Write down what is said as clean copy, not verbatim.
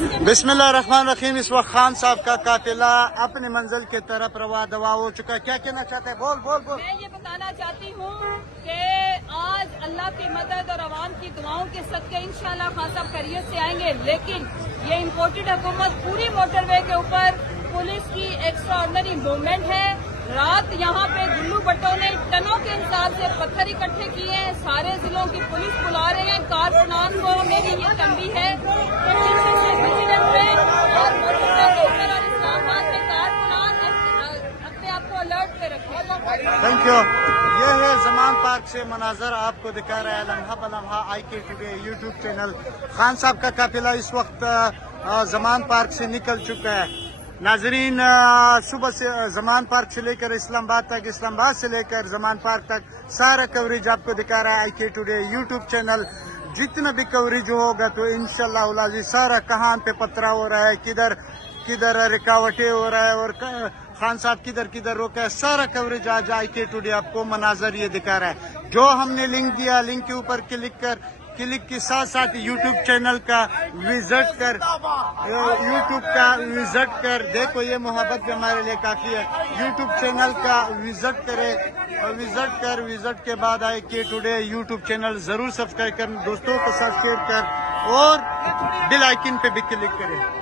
बिस्मिल्लाहिर्रहमानिर्रहीम। इस वक्त खान साहब का काफिला अपनी मंजिल की तरफ रवा दवा हो चुका है। क्या कहना चाहते हैं? बोल बोल बोल। मैं ये बताना चाहती हूँ कि आज अल्लाह की मदद और आवाम की दुआओं के सदके इंशाल्लाह खान साहब खैरियत से आएंगे, लेकिन ये इम्पोर्टेड हुकूमत पूरी मोटरवे के ऊपर पुलिस की एक्स्ट्राऑर्डिनरी मूवमेंट है। रात यहाँ पे गुल्लू भट्टों ने टनों के हिसाब से पत्थर इकट्ठे किए हैं। सारे जिलों की पुलिस बुला रहे हैं। कारकुनान को मेरी ये तंबी है और मोटरवे के ऊपर और इस्लामाबाद में कारकुनान अपने आप को अलर्ट पे रखें। Thank you. ये है जमान पार्क से मनाजर आपको दिखा रहा है लम्हा बलम्हा IK today YouTube channel. Khan साहब का काफिला इस वक्त जमान पार्क से निकल चुका है। नाजरीन, सुबह से जमान पार्क से लेकर इस्लामाबाद तक, इस्लामाबाद से लेकर जमान पार्क तक सारा कवरेज आपको दिखा रहा है IK टुडे यूट्यूब चैनल। जितना भी कवरेज होगा तो इंशाल्लाह सारा कहाँ पे पत्थरा हो रहा है, किधर किधर रुकावटें हो रहा है और खान साहब किधर किधर रोका है, सारा कवरेज आज IK टुडे आपको मनाजर ये दिखा रहा है। जो हमने लिंक दिया, लिंक के ऊपर क्लिक के साथ साथ यूट्यूब चैनल का विजिट कर देखो, ये मोहब्बत भी हमारे लिए काफी है। यूट्यूब चैनल का विजिट के बाद IK टुडे यूट्यूब चैनल जरूर सब्सक्राइब कर, दोस्तों के साथ शेयर कर और बेल आइकन पे भी क्लिक करें।